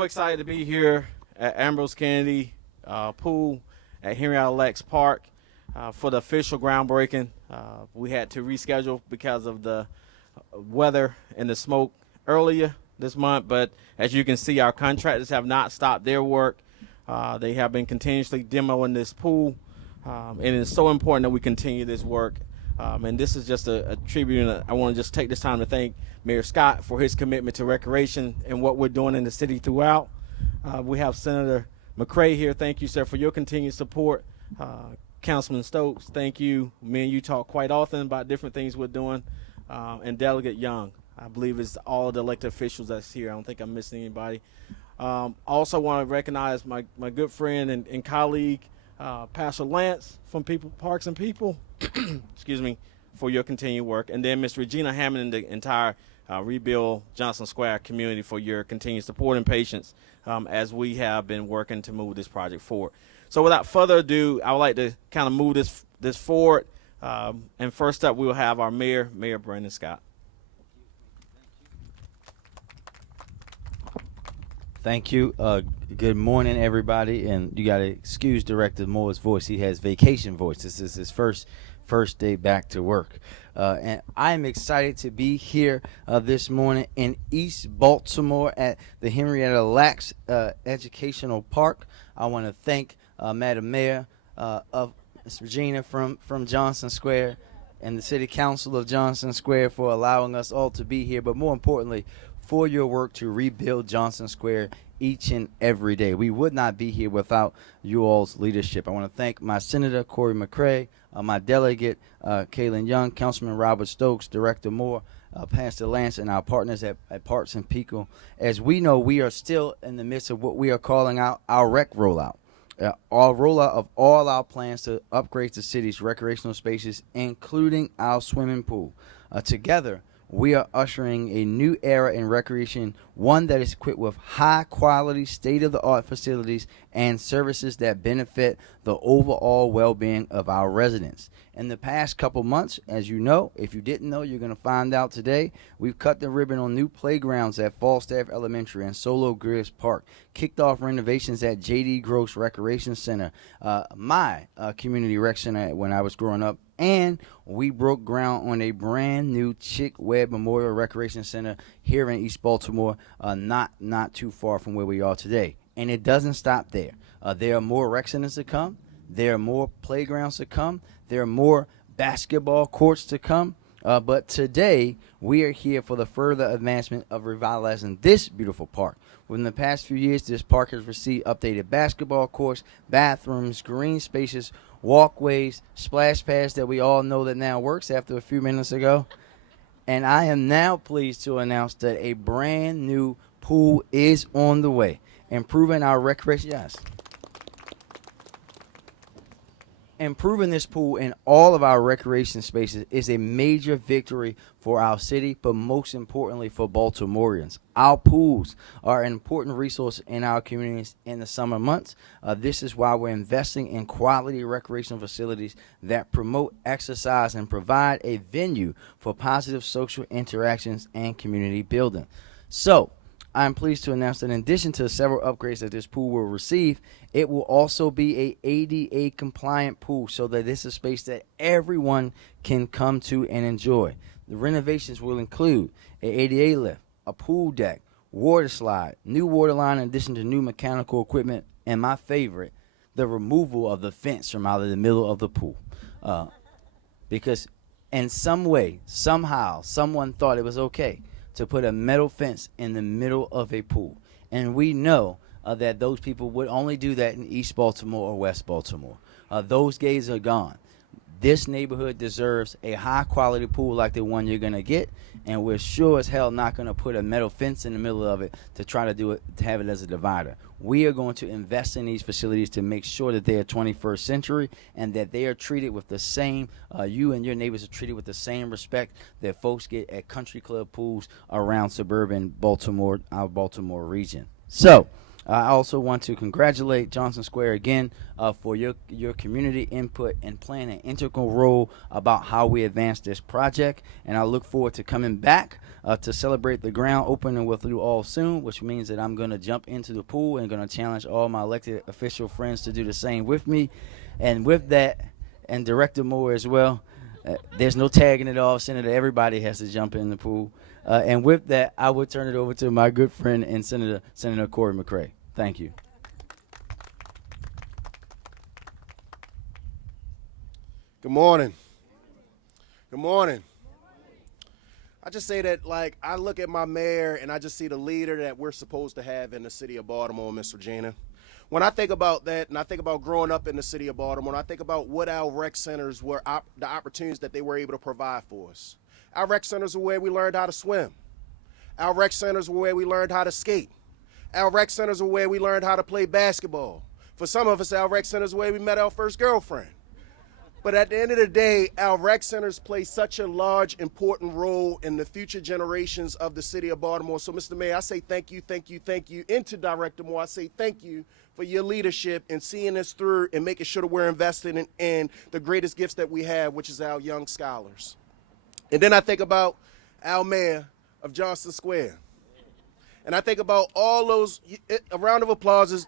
so excited to be here at Ambrose Kennedy Pool at Henrietta Lex Park for the official groundbreaking. We had to reschedule because of the weather and the smoke earlier this month, but as you can see, our contractors have not stopped their work. They have been continuously demoing this pool, and it's so important that we continue this work. And this is just a tribute, and I want to just take this time to thank Mayor Scott for his commitment to recreation and what we're doing in the city throughout. We have Senator McCray here. Thank you, sir, for your continued support. Councilman Stokes, thank you. Me and you talk quite often about different things we're doing. And Delegate Young, I believe it's all the elected officials that's here. I don't think I'm missing anybody. Also want to recognize my good friend and colleague, Pastor Lance from Parks and People, excuse me, for your continued work. And then Ms. Regina Hammond and the entire Rebuild Johnson Square community for your continued support and patience as we have been working to move this project forward. So without further ado, I would like to kind of move this forward. And first up, we'll have our Mayor Brandon Scott. Thank you. Good morning, everybody. And you got to excuse Director Moore's voice. He has vacation voice. This is his first day back to work. And I'm excited to be here this morning in East Baltimore at the Henrietta Lacks Educational Park. I want to thank Madam Mayor of Ms. Regina from Johnson Square and the City Council of Johnson Square for allowing us all to be here, but more importantly, for your work to rebuild Johnson Square each and every day. We would not be here without you all's leadership. I want to thank my Senator Corey McCray, my delegate Kaylin Young, Councilman Robert Stokes, Director Moore, Pastor Lance, and our partners at Parks and People. As we know, we are still in the midst of what we are calling out our rec rollout. Our rollout of all our plans to upgrade the city's recreational spaces, including our swimming pool. Together, we are ushering a new era in recreation, one that is equipped with high-quality, state-of-the-art facilities and services that benefit the overall well-being of our residents. In the past couple months, as you know, if you didn't know, you're going to find out today, we've cut the ribbon on new playgrounds at Falstaff Elementary and Solo Griffs Park, kicked off renovations at J.D. Gross Recreation Center, my community rec center when I was growing up, and we broke ground on a brand new Chick Webb Memorial Recreation Center here in East Baltimore, not too far from where we are today. And it doesn't stop there. There are more rec centers to come. There are more playgrounds to come. There are more basketball courts to come. But today, we are here for the further advancement of revitalizing this beautiful park. Within the past few years, this park has received updated basketball courts, bathrooms, green spaces, walkways, splash pads that we all know that now works after a few minutes ago. And I am now pleased to announce that a brand new pool is on the way, improving our recreation. Yes. Improving this pool in all of our recreation spaces is a major victory for our city, but most importantly for Baltimoreans. Our pools are an important resource in our communities in the summer months. This is why we're investing in quality recreational facilities that promote exercise and provide a venue for positive social interactions and community building. So, I'm pleased to announce that in addition to several upgrades that this pool will receive, it will also be a ADA compliant pool so that this is a space that everyone can come to and enjoy. The renovations will include an ADA lift, a pool deck, water slide, new water line in addition to new mechanical equipment, and my favorite, the removal of the fence from out of the middle of the pool. Because in some way, somehow, someone thought it was okay to put a metal fence in the middle of a pool. And we know that those people would only do that in East Baltimore or West Baltimore. Those days are gone. This neighborhood deserves a high-quality pool like the one you're going to get, and we're sure as hell not going to put a metal fence in the middle of it to try to do it, to have it as a divider. We are going to invest in these facilities to make sure that they are 21st century and that they are treated with the same, you and your neighbors are treated with the same respect that folks get at country club pools around suburban Baltimore, our Baltimore region. So, I also want to congratulate Johnson Square again for your community input and playing an integral role about how we advance this project. And I look forward to coming back to celebrate the ground opening with you all soon, which means that I'm going to jump into the pool and going to challenge all my elected official friends to do the same with me. And with that, and Director Moore as well, there's no tagging it off. Senator, everybody has to jump in the pool. And with that, I will turn it over to my good friend and Senator Corey McCray. Thank you. Good morning. Good morning. I just say that, like, I look at my mayor and I just see the leader that we're supposed to have in the city of Baltimore, Miss Regina. When I think about that, and I think about growing up in the city of Baltimore, and I think about what our rec centers were, the opportunities that they were able to provide for us. Our rec centers were where we learned how to swim. Our rec centers were where we learned how to skate. Our rec centers were where we learned how to play basketball. For some of us, our rec centers were where we met our first girlfriend. But at the end of the day, our rec centers play such a large, important role in the future generations of the city of Baltimore. So, Mr. Mayor, I say thank you, thank you, thank you. And to Director Moore, I say thank you for your leadership in seeing this through and making sure that we're investing in the greatest gifts that we have, which is our young scholars. And then I think about our mayor of Johnson Square. And I think about all those, a round of applause is,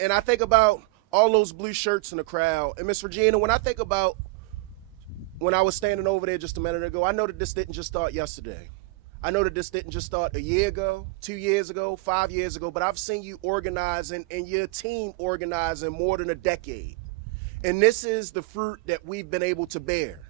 and I think about all those blue shirts in the crowd. And Miss Regina, when I think about when I was standing over there just a minute ago, I know that this didn't just start yesterday. I know that this didn't just start a year ago, 2 years ago, 5 years ago, but I've seen you organizing and your team organizing more than a decade. And this is the fruit that we've been able to bear.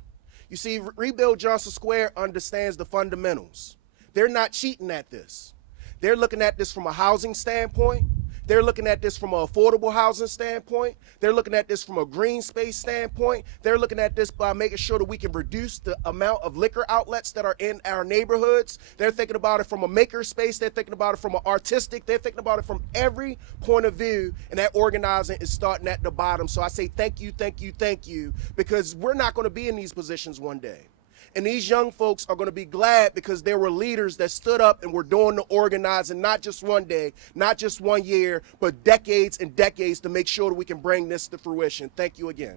You see, Rebuild Johnson Square understands the fundamentals. They're not cheating at this. They're looking at this from a housing standpoint. They're looking at this from an affordable housing standpoint. They're looking at this from a green space standpoint. They're looking at this by making sure that we can reduce the amount of liquor outlets that are in our neighborhoods. They're thinking about it from a maker space. They're thinking about it from an artistic. They're thinking about it from every point of view, and that organizing is starting at the bottom. So I say thank you, thank you, thank you, because we're not going to be in these positions one day. And these young folks are going to be glad because there were leaders that stood up and were doing the organizing, not just one day, not just 1 year, but decades and decades to make sure that we can bring this to fruition. Thank you again.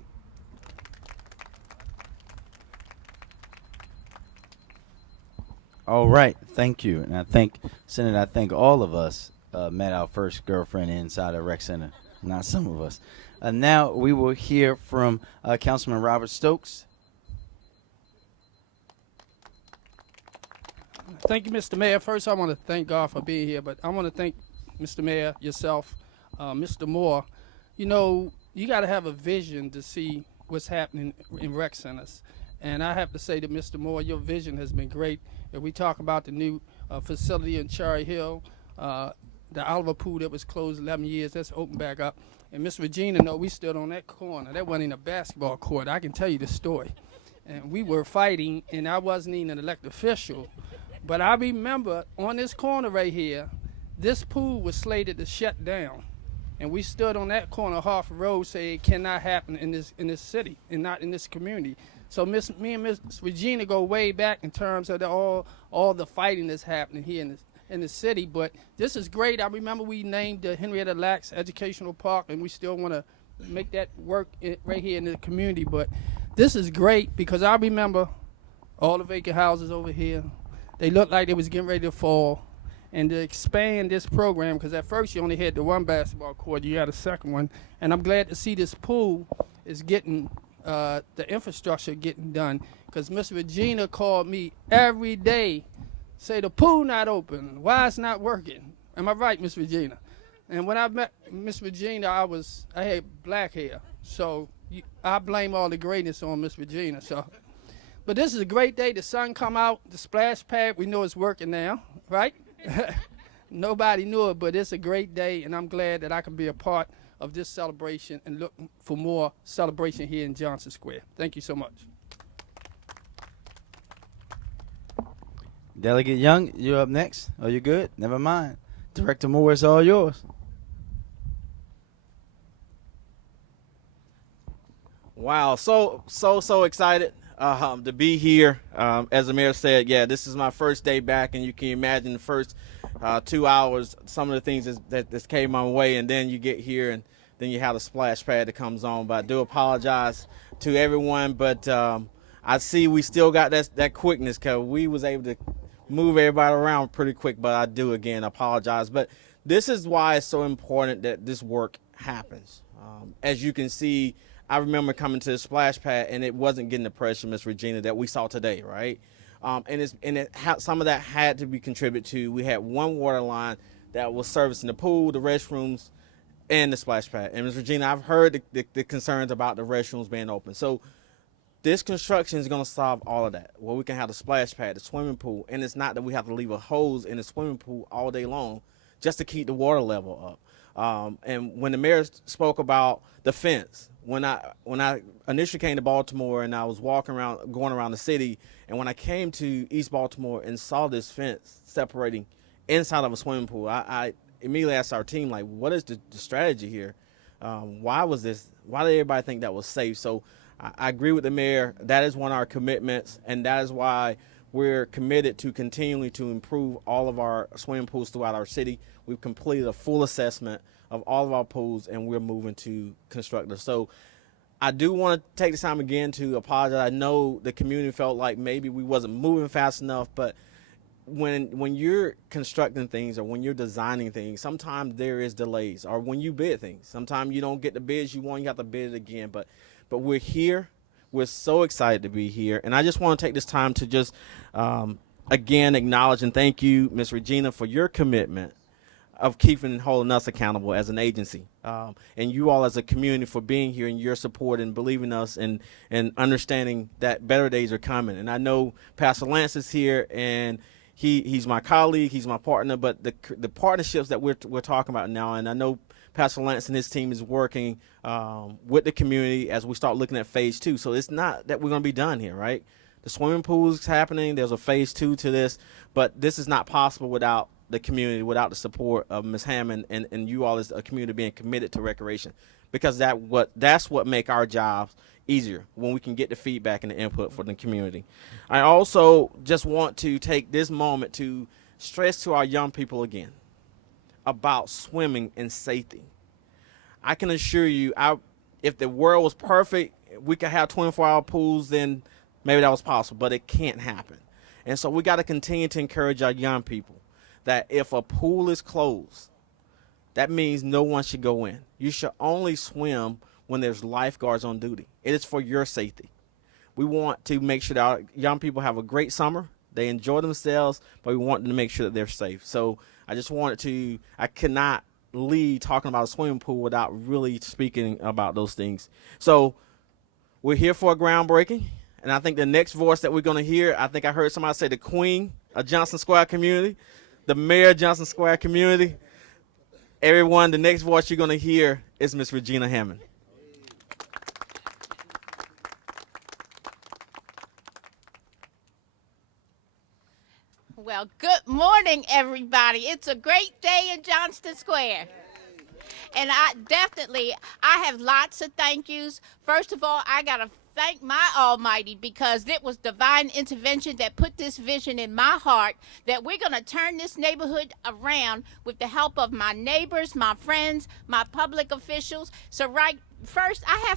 All right. Thank you. And I thank, Senator, I think all of us met our first girlfriend inside a rec center, not some of us. Now we will hear from Councilman Robert Stokes. Thank you, Mr. Mayor. First, I want to thank God for being here, but I want to thank Mr. Mayor, yourself, Mr. Moore. You know, you got to have a vision to see what's happening in rec centers. And I have to say to Mr. Moore, your vision has been great. If we talk about the new facility in Cherry Hill, the Oliver Pool that was closed 11 years, that's opened back up. And Miss Regina, no, we stood on that corner. That wasn't even a basketball court. I can tell you the story. And we were fighting, and I wasn't even an elected official. But I remember on this corner right here, this pool was slated to shut down. And we stood on that corner of Harford Road saying it cannot happen in this city and not in this community. So me and Miss Regina go way back in terms of all the fighting that's happening here in the city. But this is great. I remember we named the Henrietta Lacks Educational Park, and we still want to make that work right here in the community. But this is great because I remember all the vacant houses over here. They looked like they was getting ready to fall. And to expand this program, because at first you only had the one basketball court, you got a second one. And I'm glad to see this pool is getting, the infrastructure getting done. Because Miss Regina called me every day, say the pool not open, why it's not working. Am I right, Miss Regina? And when I met Miss Regina, I had black hair. So I blame all the greatness on Miss Regina. But this is a great day. The sun come out, the splash pad, we know it's working now, right? Nobody knew it, but it's a great day, and I'm glad that I can be a part of this celebration and look for more celebration here in Johnson Square. Thank you so much. Delegate Young, you're up next. Oh, you good? Never mind. Director Moore, it's all yours. Wow, so excited. to be here. As the mayor said, yeah, this is my first day back, and you can imagine the first 2 hours, some of the things that came my way, and then you get here, and then you have the splash pad that comes on. But I do apologize to everyone, but I see we still got that quickness because we was able to move everybody around pretty quick, but I do, again, apologize. But this is why it's so important that this work happens. As you can see, I remember coming to the splash pad, and it wasn't getting the pressure, Miss Regina, that we saw today, right? Some of that had to be contributed to. We had one water line that was servicing the pool, the restrooms, and the splash pad. And Ms. Regina, I've heard the concerns about the restrooms being open. So this construction is going to solve all of that, where we can have the splash pad, the swimming pool, and it's not that we have to leave a hose in the swimming pool all day long just to keep the water level up. And when the mayor spoke about the fence, when I initially came to Baltimore and I was going around the city, and when I came to East Baltimore and saw this fence separating inside of a swimming pool, I immediately asked our team, like, what is the strategy here? Why did everybody think that was safe? So I agree with the mayor. That is one of our commitments, and that is why we're committed to continually to improve all of our swimming pools throughout our city. We've completed a full assessment of all of our pools, and we're moving to construct them. So I do want to take this time again to apologize. I know the community felt like maybe we wasn't moving fast enough, but when you're constructing things or when you're designing things, sometimes there is delays. Or when you bid things, sometimes you don't get the bids you want, you have to bid it again. But we're here. We're so excited to be here. And I just want to take this time to just, again, acknowledge and thank you, Ms. Regina, for your commitment of keeping and holding us accountable as an agency. And you all as a community for being here and your support and believing us and understanding that better days are coming. And I know Pastor Lance is here, and he's my colleague, he's my partner, but the partnerships that we're talking about now, and I know Pastor Lance and his team is working with the community as we start looking at phase 2. So it's not that we're going to be done here, right? The swimming pool is happening. There's a phase 2 to this, but this is not possible without the community, without the support of Ms. Hammond and you all as a community being committed to recreation, because that's what make our jobs easier when we can get the feedback and the input from the community. I also just want to take this moment to stress to our young people again about swimming and safety. I can assure you, if the world was perfect, we could have 24-hour pools, then maybe that was possible, but it can't happen. And so we got to continue to encourage our young people that if a pool is closed, that means no one should go in. You should only swim when there's lifeguards on duty. It is for your safety. We want to make sure that our young people have a great summer, they enjoy themselves, but we want them to make sure that they're safe. So I cannot leave talking about a swimming pool without really speaking about those things. So we're here for a groundbreaking, and I think the next voice that we're going to hear, I think I heard somebody say the queen of Johnson Square community, the mayor of Johnson Square community. Everyone, the next voice you're going to hear is Miss Regina Hammond. Well, good morning, everybody. It's a great day in Johnston Square. And I have lots of thank yous. First of all, I got to thank my Almighty, because it was divine intervention that put this vision in my heart that we're going to turn this neighborhood around with the help of my neighbors, my friends, my public officials. So first, I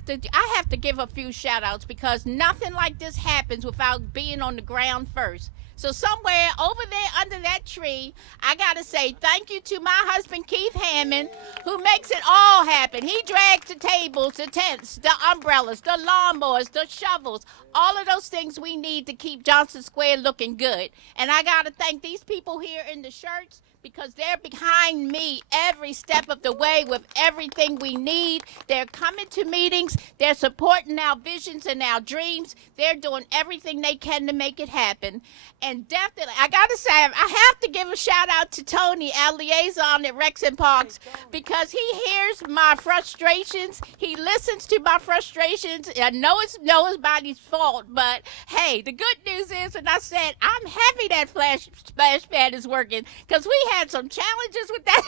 have to give a few shout outs, because nothing like this happens without being on the ground first. So somewhere over there under that tree, I got to say thank you to my husband, Keith Hammond, who makes it all happen. He drags the tables, the tents, the umbrellas, the lawnmowers, the shovels, all of those things we need to keep Johnson Square looking good. And I got to thank these people here in the shirts, because they're behind me every step of the way with everything we need. They're coming to meetings. They're supporting our visions and our dreams. They're doing everything they can to make it happen. And definitely, I got to say, I have to give a shout out to Tony, our liaison at Rex and Parks, because he hears my frustrations. He listens to my frustrations. I know it's nobody's fault, but hey, the good news is, and I said, I'm happy that splash pad is working, because we had some challenges with that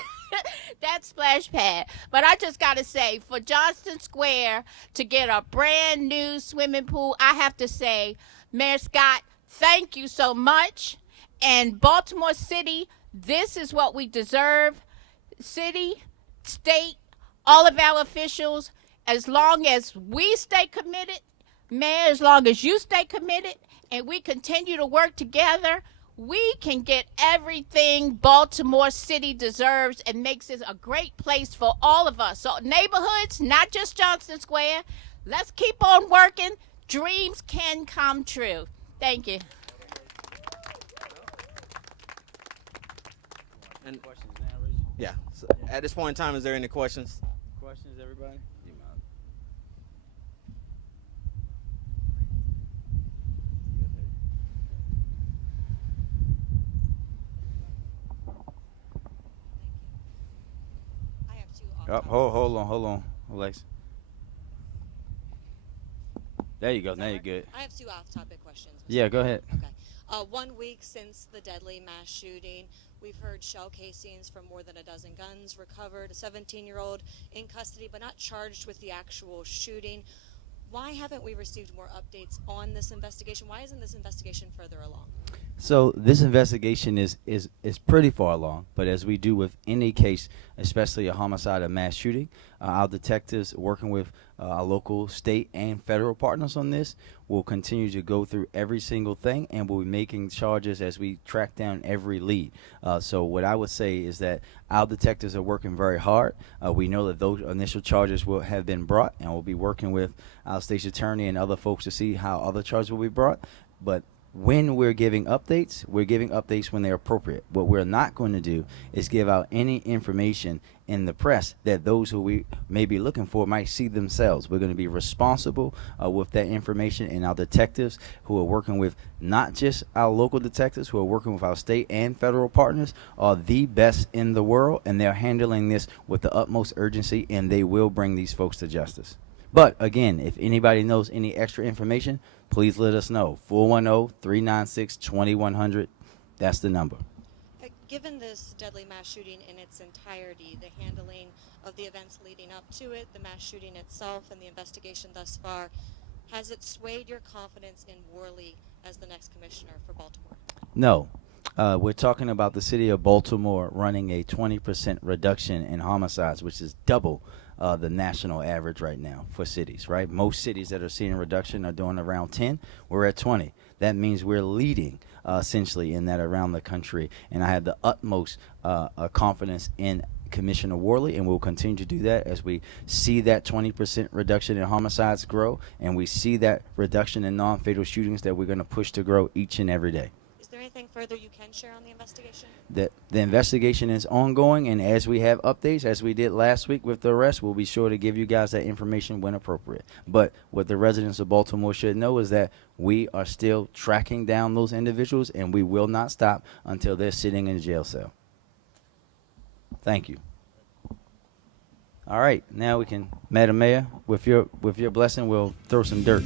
that splash pad. But I just got to say, for Johnston Square to get a brand new swimming pool, I have to say, Mayor Scott, thank you so much. And Baltimore City, this is what we deserve. City, state, all of our officials, as long as we stay committed, Mayor, as long as you stay committed, and we continue to work together, we can get everything Baltimore City deserves and makes it a great place for all of us. So neighborhoods, not just Johnston Square, let's keep on working. Dreams can come true. Thank you. And Questions now, Reggie? yeah, so at this point in time, is there any questions? Questions, everybody? I have two Oh, hold on, Alex. There you go. Now you're good. I have two off-topic questions. Mr. Yeah, go ahead. Okay. 1 week since the deadly mass shooting, we've heard shell casings from more than a dozen guns recovered, a 17-year-old in custody but not charged with the actual shooting. Why haven't we received more updates on this investigation? Why isn't this investigation further along? So this investigation is pretty far along, but as we do with any case, especially a homicide or mass shooting, our detectives working with our local, state, and federal partners on this will continue to go through every single thing, and we'll be making charges as we track down every lead. So what I would say is that our detectives are working very hard. We know that those initial charges will have been brought, and we'll be working with our state's attorney and other folks to see how other charges will be brought. But when we're giving updates when they're appropriate. What we're not going to do is give out any information in the press that those who we may be looking for might see themselves. We're going to be responsible with that information, and our detectives who are working with not just our local detectives, who are working with our state and federal partners, are the best in the world, and they're handling this with the utmost urgency, and they will bring these folks to justice. But again, if anybody knows any extra information, please let us know. 410-396-2100. That's the number. Given this deadly mass shooting in its entirety, the handling of the events leading up to it, the mass shooting itself, and the investigation thus far, has it swayed your confidence in Worley as the next commissioner for Baltimore? No. We're talking about the city of Baltimore running a 20% reduction in homicides, which is double the national average right now for cities, right? Most cities that are seeing a reduction are doing around 10. We're at 20. That means we're leading essentially in that around the country. And I have the utmost confidence in Commissioner Worley, and we'll continue to do that as we see that 20% reduction in homicides grow, and we see that reduction in non-fatal shootings that we're going to push to grow each and every day. Is there anything further you can share on the investigation? The investigation is ongoing, and as we have updates, as we did last week with the arrest, we'll be sure to give you guys that information when appropriate. But what the residents of Baltimore should know is that we are still tracking down those individuals, and we will not stop until they're sitting in a jail cell. Thank you. All right, now we can, Madam Mayor, with your blessing, we'll throw some dirt.